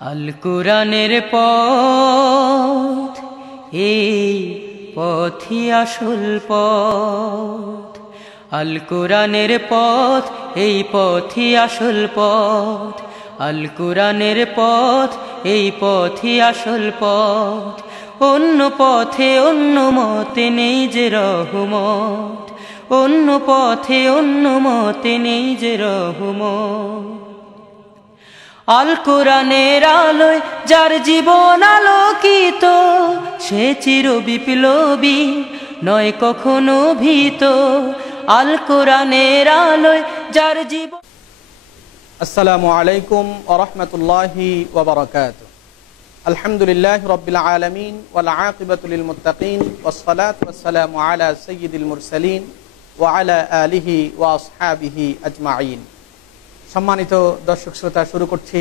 আল কুরআনের পথ, এই পথই আসল পথ। আল কুরআনের পথ, এই পথই আসল পথ। আল কুরআনের পথ, এই পথই আসল পথ। অন্য পথে অন্য মতে নেই যে রহমত, অন্য পথে অন্য মতে নেই যে রহমত। আল কুরআনের আলোয় যার জীবন আলোকিত, সে চির বিপ্লবী নয় কখনো ভীত। আল কুরআনের আলোয় যার জীবন। আসসালামু আলাইকুম ওয়া রাহমাতুল্লাহি ওয়া বারাকাতুহু। আলহামদুলিল্লাহি রাব্বিল আলামিন ওয়াল আকিবাতু লিল মুত্তাকিন ওয়াস সালাতু ওয়াস সালামু আলা সাইয়্যিদিল মুরসালিন ওয়া আলা আলিহি ওয়া আসহাবিহি আজমাইন। সম্মানিত দর্শক শ্রোতা, শুরু করছি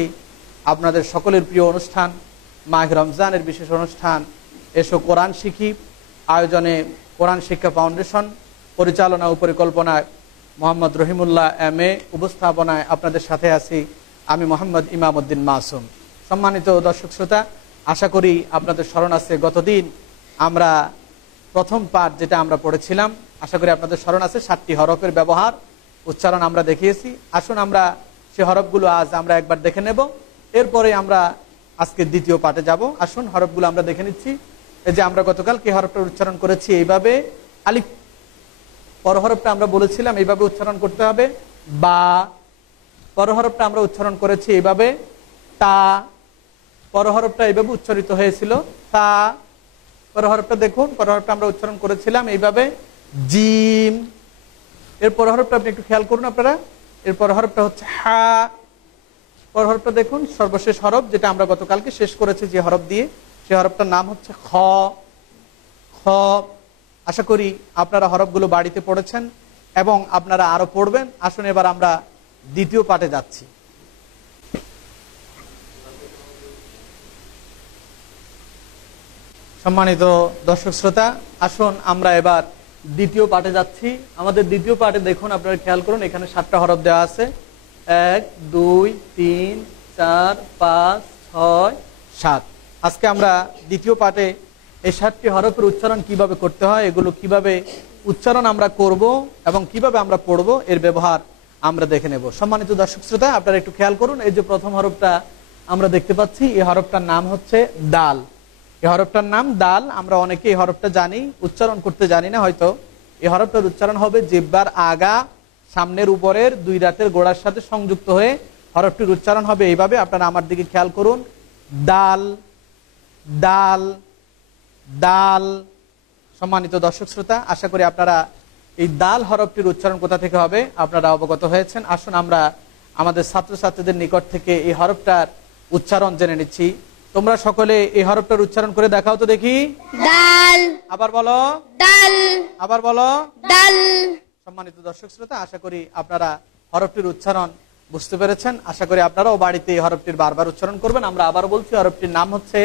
আপনাদের সকলের প্রিয় অনুষ্ঠান মাহে রমজানের বিশেষ অনুষ্ঠান এসো কোরআন শিখি। আয়োজনে কোরআন শিক্ষা ফাউন্ডেশন, পরিচালনা ও পরিকল্পনায় মোহাম্মদ রহিমুল্লাহ এম.এ, উপস্থাপনায় আপনাদের সাথে আছি আমি মোহাম্মদ ইমামউদ্দিন মাসুম। সম্মানিত দর্শক শ্রোতা, আশা করি আপনাদের স্মরণ আছে গতদিন আমরা প্রথম পাঠ যেটা আমরা পড়েছিলাম, আশা করি আপনাদের স্মরণ আছে 7টি হরফের ব্যবহার উচ্চারণ আমরা দেখিয়েছি। আসুন আমরা সে হরফগুলো আজ আমরা একবার দেখে নেব, এরপরে আমরা আজকে দ্বিতীয় পাঠে যাব। আসুন হরফগুলো আমরা দেখে নিচ্ছি। এই যে আমরা গতকাল কি হরফটার উচ্চারণ করেছি এইভাবে, আলিফ পর হরফটা আমরা বলেছিলাম এইভাবে উচ্চারণ করতে হবে, বা পর হরফটা আমরা উচ্চারণ করেছি এইভাবে, তা পর হরফটা এইভাবে উচ্চারিত হয়েছিল, তা পর হরফটা দেখুন, পর হরফটা আমরা উচ্চারণ করেছিলাম এইভাবে, জিম। এর পর হরফটা আপনি একটু খেয়াল করুন আপনারা, এর পর হরফটা হচ্ছে হা। পর হরফটা দেখুন, সর্বশেষ হরফ যেটা আমরা গতকালকে শেষ করেছি যে হরফ দিয়ে, সে হরফটার নাম হচ্ছে খ। খ। আশা করি আপনারা হরফগুলো বাড়িতে পড়েছেন এবং আপনারা আরো পড়বেন। আসুন এবার আমরা দ্বিতীয় পাঠে যাচ্ছি। সম্মানিত দর্শক শ্রোতা, আসুন আমরা এবার দ্বিতীয় পাঠে যাচ্ছি। আমাদের দ্বিতীয় পাঠে দেখুন, আপনারা খেয়াল করুন, এখানে 7টা হরফ দেওয়া আছে, 1 2 3 4 5 6 7। আজকে আমরা দ্বিতীয় পাঠে এই 7টি হরফের উচ্চারণ কিভাবে করতে হয়, এগুলো কিভাবে উচ্চারণ আমরা করব এবং কিভাবে আমরা পড়ব, এর ব্যবহার আমরা দেখে নেব। সম্মানিত দর্শক শ্রোতা, আপনারা একটু খেয়াল করুন, এই যে প্রথম হরফটা আমরা দেখতে পাচ্ছি, এই হরফটার নাম হচ্ছে দাল। এই হরফটার নাম দাল। আমরা অনেকে এই হরফটা জানি, উচ্চারণ করতে জানি না হয়তো। এই হরফটার উচ্চারণ হবে জিহ্বার আগা সামনের উপরের 2 দাঁতের গোড়ার সাথে সংযুক্ত হয়ে হরফটির উচ্চারণ হবে এইভাবে। আপনারা আমার দিকে খেয়াল করুন, দাল দাল দাল। সম্মানিত দর্শক শ্রোতা, আশা করি আপনারা এই দাল হরফটির উচ্চারণ কোথা থেকে হবে আপনারা অবগত হয়েছেন। আসুন আমরা আমাদের ছাত্রছাত্রীদের নিকট থেকে এই হরফটার উচ্চারণ জেনে নিচ্ছি। তোমরা সকলে এই হরফটার উচ্চারণ করে দেখাও তো দেখি। দাল। আবার বলো দাল। আবার বলো দাল। সম্মানিত দর্শক শ্রোতা, আশা করি আপনারা হরফটির উচ্চারণ বুঝতে পেরেছেন। আশা করি আপনারাও বাড়িতে এই হরফটির বারবার উচ্চারণ করবেন। আমরা আবার বলছি, হরফটির নাম হচ্ছে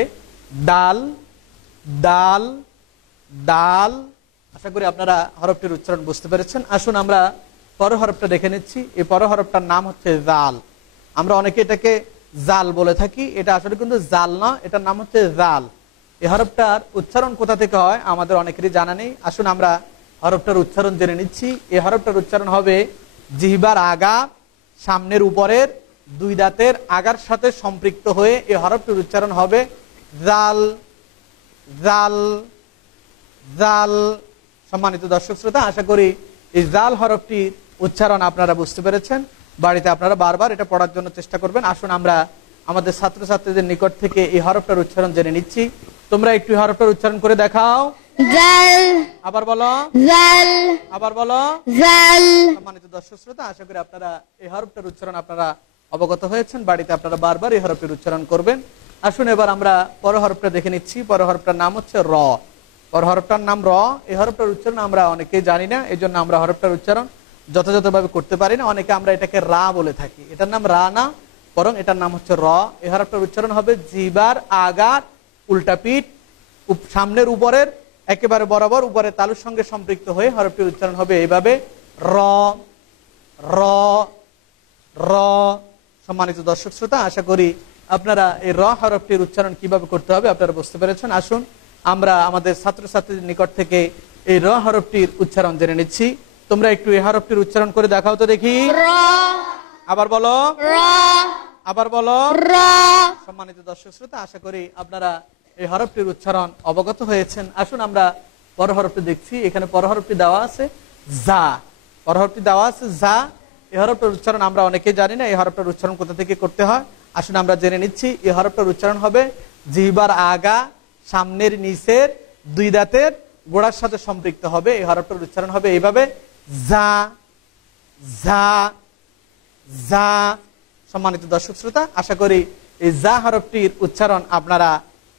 দাল দাল দাল। আশা করি আপনারা হরফটির উচ্চারণ বুঝতে পেরেছেন। আসুন আমরা পর হরফটা দেখে নিচ্ছি। এই পর হরফটার নাম হচ্ছে জাল। আমরা অনেকে এটাকে জাল বলে থাকি, এটা আসলে কিন্তু জাল না, এটার নাম হচ্ছে জাল। এই হরফটার উচ্চারণ কোথা থেকে হয় আমাদের অনেকেরই জানা নেই। আসুন আমরা হরফটার উচ্চারণ জেনে নিচ্ছি। এই হরফটার উচ্চারণ হবে জিহ্বার আগা সামনের উপরের 2 দাঁতের আগার সাথে সম্পৃক্ত হয়ে এই হরফটির উচ্চারণ হবে জাল জাল জাল। সম্মানিত দর্শক শ্রোতা, আশা করি এই জাল হরফটির উচ্চারণ আপনারা বুঝতে পেরেছেন। বাড়িতে আপনারা বারবার এটা পড়ার জন্য চেষ্টা করবেন। আসুন আমরা আমাদের ছাত্রছাত্রীদের নিকট থেকে এই হরফটার উচ্চারণ জেনে নিচ্ছি। তোমরা একটু হরফটার উচ্চারণ করে দেখাও। জাল। আবার বলো জাল। আবার বলো জাল। সম্মানিত দর্শক শ্রোতা, আশা করি আপনারা এই হরফটার উচ্চারণ আপনারা অবগত হয়েছেন। বাড়িতে আপনারা বারবার এই হরফের উচ্চারণ করবেন। আসুন এবার আমরা পর হরফটা দেখে নিচ্ছি। পর হরফটার নাম হচ্ছে র। পর হরফটার নাম র। এই হরফটার উচ্চারণ আমরা অনেকেই জানি না, এই জন্য আমরা হরফটার উচ্চারণ যথাযথভাবে করতে পারি না। অনেকে আমরা এটাকে রা বলে থাকি। এটার নাম রা না, বরং এটার নাম হচ্ছে র। এই হরফটার উচ্চারণ হবে জিহ্বার আগার উল্টা পিঠ সামনের উপরের একেবারে বরাবর উপরে তালুর সঙ্গে সম্পৃক্ত হয়ে হরফটির উচ্চারণ হবে এইভাবে, র র র। সম্মানিত দর্শক শ্রোতা, আশা করি আপনারা এই র হরফটির উচ্চারণ কিভাবে করতে হবে আপনারা বুঝতে পেরেছেন। আসুন আমরা আমাদের ছাত্রছাত্রীদের নিকট থেকে এই র হরফটির উচ্চারণ জেনে নিচ্ছি। তোমরা একটু এই হরফটির উচ্চারণ করে দেখাও তো দেখি। র আবার বলো, র আবার বলো। র সম্মানিত দর্শক শ্রোতা, আশা করি আপনারা এই হরফটির উচ্চারণ অবগত হয়েছেন। আসুন আমরা পর হরফটি দেখছি। এখানে পর হরফটি দেওয়া আছে যা, পর হরফটি দেওয়া আছে যা। এই হরফটার উচ্চারণ আমরা অনেকেই জানি না। এই হরফটার উচ্চারণ কোথা থেকে করতে হয় আসুন আমরা জেনে নিচ্ছি। এই হরফটার উচ্চারণ হবে জিহ্বার আগা সামনের নিচের দুই দাঁতের গোড়ার সাথে সম্পৃক্ত হবে। এই হরফটার উচ্চারণ হবে এইভাবে যা, যা, যা। সম্মানিত দর্শক শ্রোতা, আশা করি এই যা হরফটির উচ্চারণ আপনারা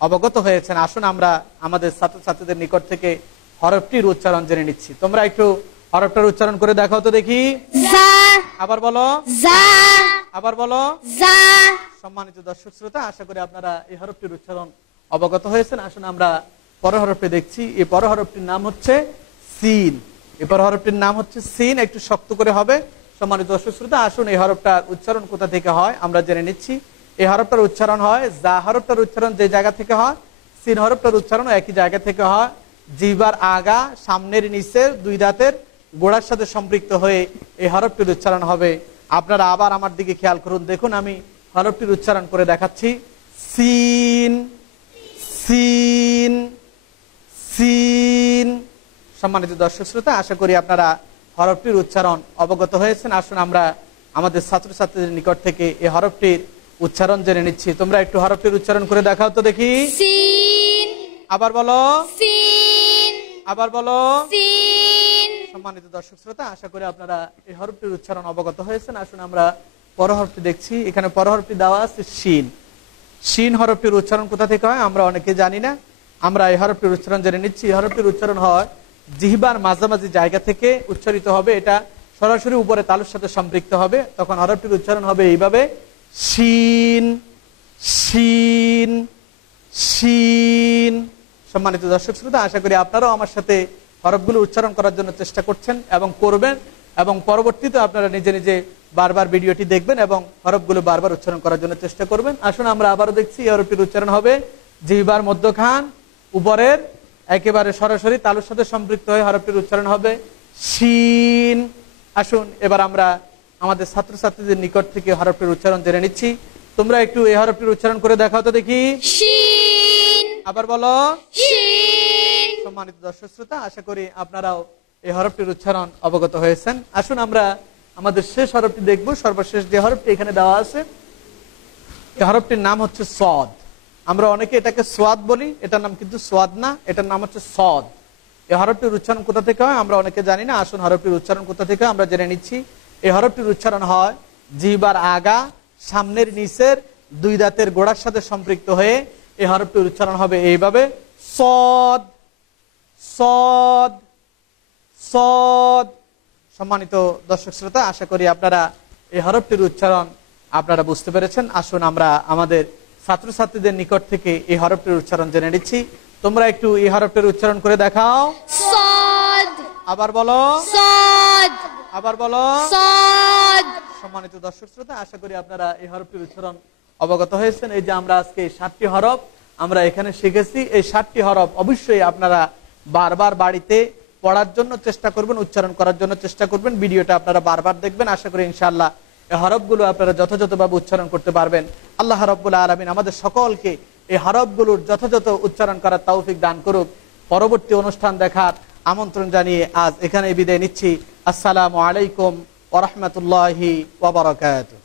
অবগত হয়েছেন। আসুন আমরা আমাদের ছাত্রছাত্রীদের নিকট থেকে হরফটির উচ্চারণ জেনে নিচ্ছি। তোমরা একটু হরফটার উচ্চারণ করে দেখাও তো দেখি। যা আবার বলো, যা আবার বলো। যা সম্মানিত দর্শক শ্রোতা, আশা করি আপনারা এই হরফটির উচ্চারণ অবগত হয়েছেন। আসুন আমরা পর হরফটি দেখছি। এই পর হরফটির নাম হচ্ছে সিন। এই পর হরফটির নাম হচ্ছে সিন। একটু শক্ত করে হবে। সম্মানিত দর্শক শ্রোতা, আসুন এই হরফটার উচ্চারণ কোথা থেকে হয় আমরা জেনে নিচ্ছি। এই হরফটার উচ্চারণ হয় যা হরফটার উচ্চারণ যে জায়গা থেকে হয়, সিন হরফটার উচ্চারণ একই জায়গা থেকে হয়। জিহ্বার আগা সামনের নিচের দুই দাঁতের গোড়ার সাথে সম্পৃক্ত হয়ে এই হরফটির উচ্চারণ হবে। আপনারা আবার আমার দিকে খেয়াল করুন। দেখুন আমি হরফটির উচ্চারণ করে দেখাচ্ছি। সিন, সিন, সিন। সম্মানিত দর্শক শ্রোতা, আশা করি আপনারা হরফটির উচ্চারণ অবগত হয়েছেন। আসুন আমরা আমাদের ছাত্রছাত্রীদের নিকট থেকে এই হরফটির উচ্চারণ জেনে নিচ্ছি। তোমরা একটু হরফটির উচ্চারণ করে দেখাও তো দেখি। সিন আবার বলো, সিন আবার বলো। সিন সম্মানিত দর্শক শ্রোতা, আশা করি আপনারা এই হরফটির উচ্চারণ অবগত হয়েছেন। আসুন আমরা পর হরফটি দেখছি। এখানে পর হরফটি দেওয়া আছে শিন। শিন হরফটির উচ্চারণ কোথা থেকে হয় আমরা অনেকে জানি না। আমরা এই হরফটির উচ্চারণ জেনে নিচ্ছি। এই হরফটির উচ্চারণ হয় জিহ্বার মাঝামাঝি জায়গা থেকে উচ্চারিত হবে। এটা সরাসরি উপরে তালুর সাথে সম্পৃক্ত হবে। তখন হরফটির উচ্চারণ হবে এইভাবে শিন, শিন, শিন। সম্মানিত দর্শক শ্রোতা, আশা করি আপনারাও আমার সাথে হরফগুলো উচ্চারণ করার জন্য চেষ্টা করছেন এবং করবেন, এবং পরবর্তীতে আপনারা নিজে নিজে বারবার ভিডিওটি দেখবেন এবং হরফগুলো বারবার উচ্চারণ করার জন্য চেষ্টা করবেন। আসুন আমরা আবারও দেখছি। এই হরফটির উচ্চারণ হবে জিহ্বার মধ্যখান উপরের একেবারে সরাসরি তালুর সাথে সম্পৃক্ত হয়ে হরফটির উচ্চারণ হবে শিন। আসুন এবার আমরা আমাদের ছাত্রছাত্রীদের নিকট থেকে হরফটির উচ্চারণ জেনে নিচ্ছি। তোমরা একটু এই হরফটির উচ্চারণ করে দেখাও তো দেখি। শিন আবার বলো, শিন সম্মানিত দর্শক শ্রোতা, আশা করি আপনারাও এই হরফটির উচ্চারণ অবগত হয়েছেন। আসুন আমরা আমাদের শেষ হরফটি দেখব। সর্বশেষ যে হরফটি এখানে দেওয়া আছে, এই হরফটির নাম হচ্ছে সদ। আমরা অনেকে এটাকে সোয়াদ বলি, এটার নাম কিন্তু সোয়াদ না, এটার নাম হচ্ছে সদ। এই হরফটির উচ্চারণ কোথা থেকে হয় আমরা অনেকে জানি না। আসুন হরফটির উচ্চারণ কোথা থেকে আমরা জেনে নিচ্ছি। এই হরফটির উচ্চারণ হয় জিহ্বার আগা সামনের নিচের দুই দাঁতের গোড়ার সাথে সম্পৃক্ত হয়ে এই হরফটির উচ্চারণ হবে এইভাবে সদ, সদ, সদ। সম্মানিত দর্শক শ্রোতা, আশা করি আপনারা এই হরফটির উচ্চারণ আপনারা বুঝতে পেরেছেন। আসুন আমরা আমাদের ছাত্রছাত্রীদের নিকট থেকে এই হরফটির উচ্চারণ জেনে নিচ্ছি। তোমরা একটু এই হরফটির উচ্চারণ করে দেখাও। সদ আবার বলো, সদ আবার বলো। সদ সম্মানিত দর্শক শ্রোতা, আশা করি আপনারা এই হরফটির উচ্চারণ অবগত হয়েছেন। এই যে আমরা আজকে 7টি হরফ আমরা এখানে শিখেছি, এই 7টি হরফ অবশ্যই আপনারা বারবার বাড়িতে পড়ার জন্য চেষ্টা করবেন, উচ্চারণ করার জন্য চেষ্টা করবেন। ভিডিওটা আপনারা বারবার দেখবেন। আশা করি ইনশাআল্লাহ এই হরফগুলো আপনারা যথাযথভাবে উচ্চারণ করতে পারবেন। আল্লাহ রাব্বুল আলামিন আমাদের সকলকে এই হরফগুলোর যথাযথ উচ্চারণ করার তৌফিক দান করুক। পরবর্তী অনুষ্ঠান দেখার আমন্ত্রণ জানিয়ে আজ এখানে বিদায় নিচ্ছি। আসসালামু আলাইকুম ওয়া রাহমাতুল্লাহি ওয়া বারাকাতুহু।